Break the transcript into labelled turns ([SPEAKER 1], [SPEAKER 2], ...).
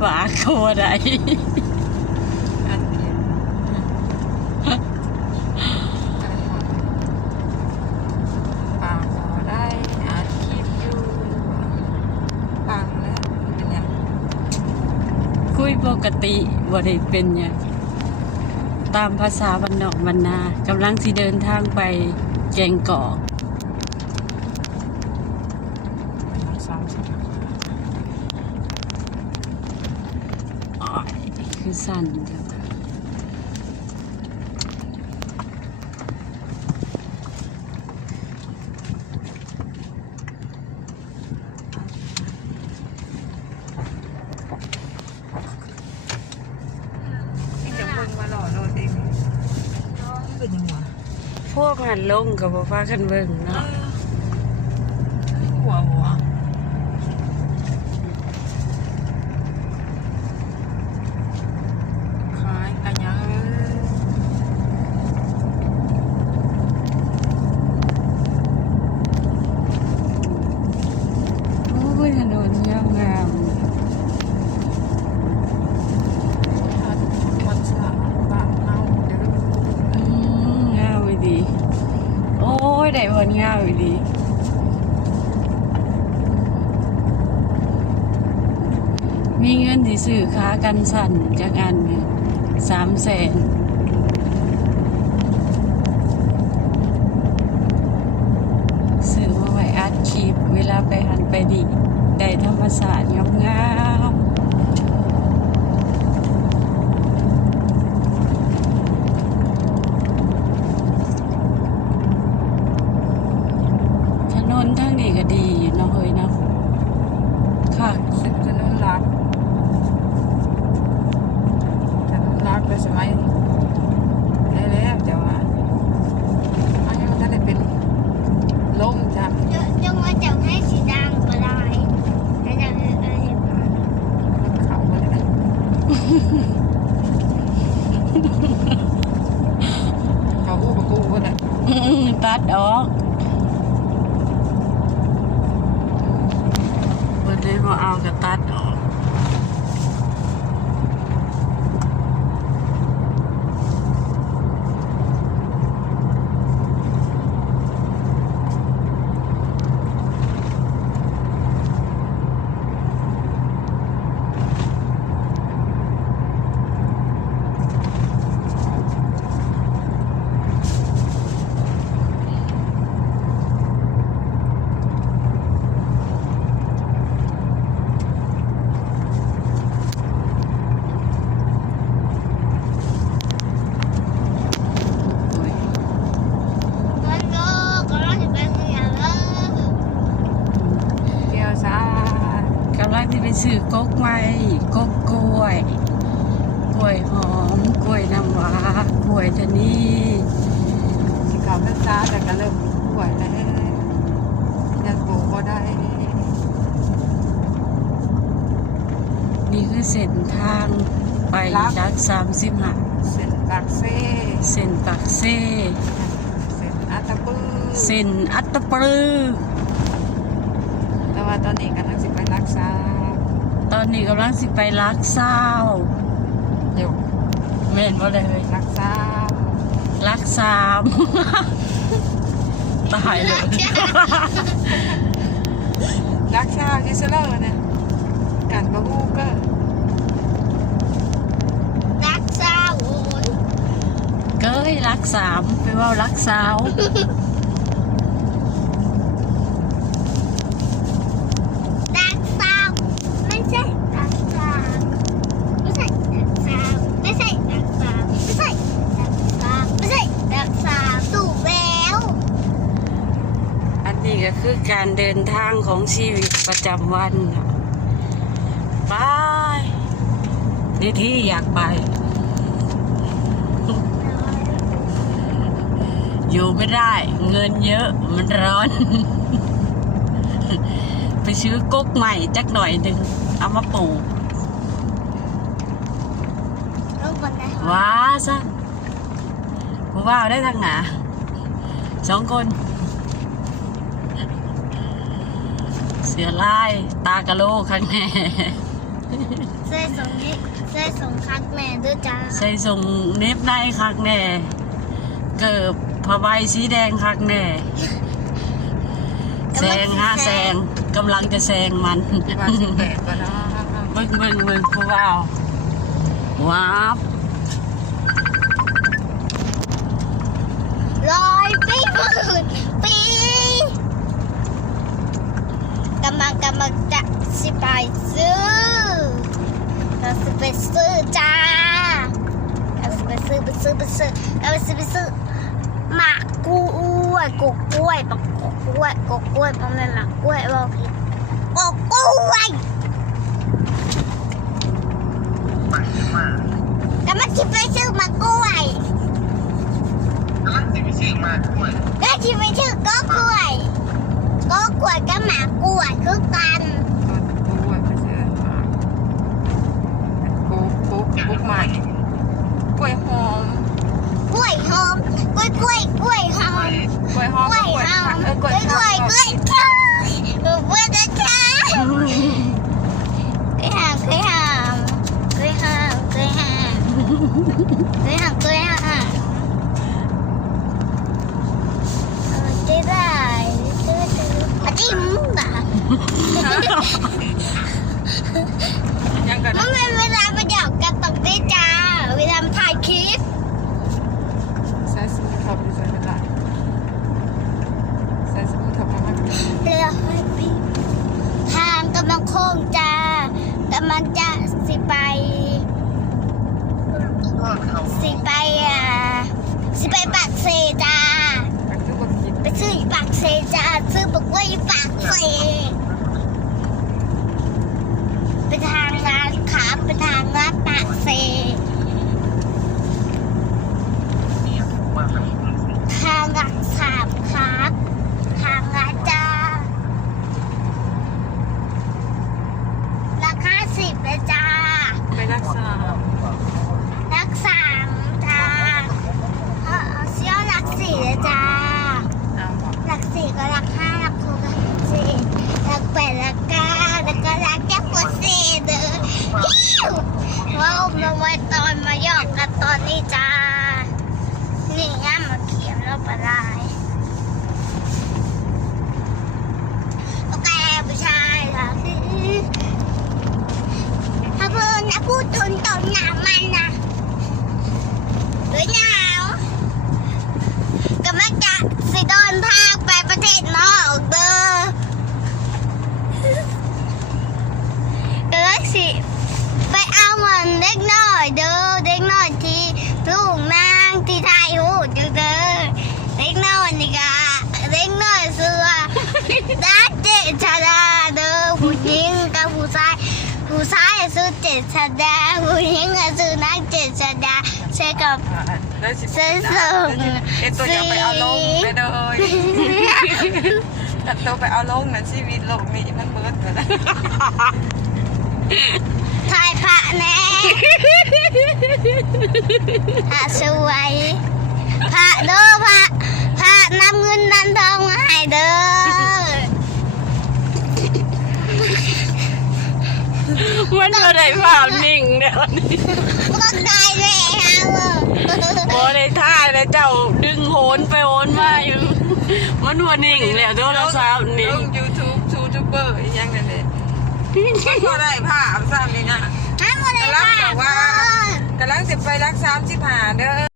[SPEAKER 1] ก็ว่าได้
[SPEAKER 2] อันเดียวปังบ่ได้อัดคลิปอยู่ปังแล้วเป็นหยัง
[SPEAKER 1] คุยปกติบ่ได้เป็นหยังตามภาษาบ้านนอกบ้านนากำลังสิเดินทางไปแกงกอก
[SPEAKER 2] สามสิบ
[SPEAKER 1] อ้อยคือ สั่นจัง
[SPEAKER 2] ที่จะมึงมาหล่อโลดเองเป็นยังไง
[SPEAKER 1] พวกหันลงกับบ่ฟ้ากันเบิ่งเนาะ
[SPEAKER 2] หัวหัวขายกันยังเอ้ย
[SPEAKER 1] โอ้ยถนนยาวงาม
[SPEAKER 2] มันสะบ้านเฮาเด้อ
[SPEAKER 1] อืมงามอีดี โอ้ ยได้ผลงามอีดีมีเงินที่ซื้อค้ากันสั่นจากอันสามแสนซื้อมาไว้อัดคลิปเวลาไปหันไปดี ได้ธรรมศาสตร์งามๆถนนทางนี้ก็ดีอยู่เนาะเฮ้ยเนาะค่ะ
[SPEAKER 2] สิบถนนรักถนนรักเลยสมัยแล้วๆเดี๋ยวว่าอันนี้มันจะได้เป็นลมจ้ะ
[SPEAKER 3] จะจะมาจับให้สีดำก็ได้จะจะอะไรบ้าง
[SPEAKER 2] เขาก็ได้เขาอู้กับกูก็ได้
[SPEAKER 1] อื้อตัด อกวันนี้มาเอากระตัดออก โอ้ย
[SPEAKER 3] มันก็ก็เราจะเป็นอย่างนั้น
[SPEAKER 2] เกี่ยวซ่ากำ
[SPEAKER 1] ลังที่ไปซื้อ กกไม้กกกล้วย กล้วยหอม กล้วยน้ำว้ากล้วยชะนี
[SPEAKER 2] สิเขาเป็นซ่าแต่ก็เริ่มป่วยแล้วยังปลูกก็ได้
[SPEAKER 1] นี่คือเส้นทางไปจากสามสิบห้า
[SPEAKER 2] เส้นปากเซ่
[SPEAKER 1] เส้นปากเซ่
[SPEAKER 2] เส้นอัตตปื้อ
[SPEAKER 1] เส้นอัตตปรือ
[SPEAKER 2] แต่ว่าตอนนี้กำลังสิไปรักษา
[SPEAKER 1] ตอนนี้กำลังสิไปรักเศร้า
[SPEAKER 2] เดี๋ยว
[SPEAKER 1] แม่นว่าเลย
[SPEAKER 2] รักษา
[SPEAKER 1] รักสามตายเลย
[SPEAKER 2] รักษาที่เซเลอร์เนี่ยการประมูก็
[SPEAKER 3] รักษาโอ้ย
[SPEAKER 1] เก้ยรักสามไปเว่ารักสาว
[SPEAKER 3] รักษาไม่ใช่รักษาไม่ใช่รักษาไม่ใช่รักษาไม่ใช่รักษาไม่ใช่รักษาตู่แวว
[SPEAKER 1] อันนี้ก็คือการ เดินทางของชีวิตประจำวันค่ะไปที่ที่อยากไป อยู่ไม่ได้ เงินเยอะมันร้อน ไปซื้อก๊กใหม่จักหน่อยหนึ่งเอามาปลูก
[SPEAKER 3] ลูกบนไหน
[SPEAKER 1] ว้าซะผู้ว่าวได้ทางไหนสองคน เสือลาย ตากะโลข้างแน่
[SPEAKER 3] ใส่สงนี้ใส่สงคักแม่ด้วยจ้า
[SPEAKER 1] ใส่ส่งเน็บในคักแน่ เกิบผ้าใบสีแดงคักแน่แซงฮะแซงกำลังจะแซงมัน
[SPEAKER 2] ว่าสิบแปดก็เนาะ
[SPEAKER 1] เบิ่งเบิ่งเบิ่งผู้ว่าวว้าบ
[SPEAKER 3] ร้อยปีหมื่น ปีกำลังกำลังจะสิไปซื้อเราสิไปซื้อจ้าเราสิไปซื้อไปซื้อไปซื้อเราสิไปซื้อหมากกล้วยกกล้วยปักกกล้วยกกล้วยเพราะมันหมากกล้วยบอกผิดกกล้วยกำลังจะไปซื้อหมากกล้วย
[SPEAKER 4] กำลังจะไปซื้อหมา
[SPEAKER 3] กกล้วยก็กล้วยกับหมากกล้วยคือกัน
[SPEAKER 2] ตอนกล้วยไปซื้อกกล้วย
[SPEAKER 3] กล้วยหอมกล้วยกล้วยกล้วยหม
[SPEAKER 2] กล้วยหอม
[SPEAKER 3] ก ล้วย
[SPEAKER 2] กล้วย
[SPEAKER 3] หอม
[SPEAKER 2] เออก
[SPEAKER 3] ก
[SPEAKER 2] ล้
[SPEAKER 3] ล้ววยย
[SPEAKER 2] ห
[SPEAKER 3] ก
[SPEAKER 2] อ
[SPEAKER 3] ล้วย
[SPEAKER 2] ม
[SPEAKER 3] กล้วยกล้วยกล้วยนะจ๊ะกล้วยหอมกล้วยหอมกล้วยหอมกล้วยหอมกล้วยหอมกล้วยหอมเออได้ได้ตื้อตื้ออะจิ้มบ่ะ
[SPEAKER 2] ยังกัน
[SPEAKER 3] มันเป็นเวลาไปหยอกกันตรงนี้จ้า เวลาถ่ายคลิป
[SPEAKER 2] ใส่สมุนไพรไปใส่ไม่ได้ใส่สมุนไพรมาให้มัน
[SPEAKER 3] เรือให้พี่ทางกำลั งจะกำลังจะสิไป สิไปอะสิไปปากเซจ้าไปซื้อปากเซจ้าซื้อบอกว่าอยู่ปากเซไปทางร้านขาไปทางร้านปากเซ
[SPEAKER 4] เนี่ยว่ามัน
[SPEAKER 3] ทางรักสามครับทางร้านจ้าราคาสิบเลยจ้า
[SPEAKER 2] ไปรักษา
[SPEAKER 3] รักสามจ้าเออเชี่ยวรักสี่เลยจ้า
[SPEAKER 2] เอาหมด
[SPEAKER 3] รักสี่ก็รักห้ารักหกรักสี่รักแปดรักเก้าแล้วก็รักแค่ปวดสี่เด้อฮิ้วว่าอมลงไว้ตอนมาหยอกกันตอนนี้จ้า นี่ย่ามาเขียนแล้วปลาลายโอเคผู้ชายล่ะคือถ้าเพื่อนนะพูดถึงตอนหนามันนะหรือหนาวก็มักจะสิเดินทางไปประเทศนอกเด้อก็เลยสิ ไปเอามันเด็กน้อยเด้อเด็กน้อยที่ลูกนางที่ไทยหูจังเด้อเด็กน้อยนี่กะเด็กน้อยเสือดาเจชาดาเด้อผู้หญิงกับผู้ชายผู้ชายซื้ อเจชาดาผู้หญิงก็ซื้อนางเจชาดาใช่กับ
[SPEAKER 2] ได้สิ
[SPEAKER 3] เสื้อส่ง
[SPEAKER 2] เอ็ตัวจะไปเอาลงไปเลยแต่ตัวไปเอาลงนั้นชีวิตโลกนี้มันเบิดไปแล้ว
[SPEAKER 3] ถ่ายพระแน่พระสวยพระเด้อพระพระนำเงินนำทองมาให้เด้อ
[SPEAKER 1] มันบ่ได้ภาพนิ่งเดี๋ยวนี้
[SPEAKER 3] ก็ได้แล้วอะ
[SPEAKER 1] บ่ได้ท่าเลยเจ้าดึงโหนไปโหนมาอยู่ มันบ่นิ่งแล้วโทรศัพท์
[SPEAKER 2] ล
[SPEAKER 1] นิ่ง
[SPEAKER 2] งยูทูบยูทูบเบอร์อีกอย่างนั้นเลยก็ได้ภาพซ้ำนี่นะ
[SPEAKER 3] ให้หมดเลย
[SPEAKER 2] กำลัง
[SPEAKER 3] ค่ะ
[SPEAKER 2] บอกว่ากำลังจะไปรักสามสิบหาเด้อ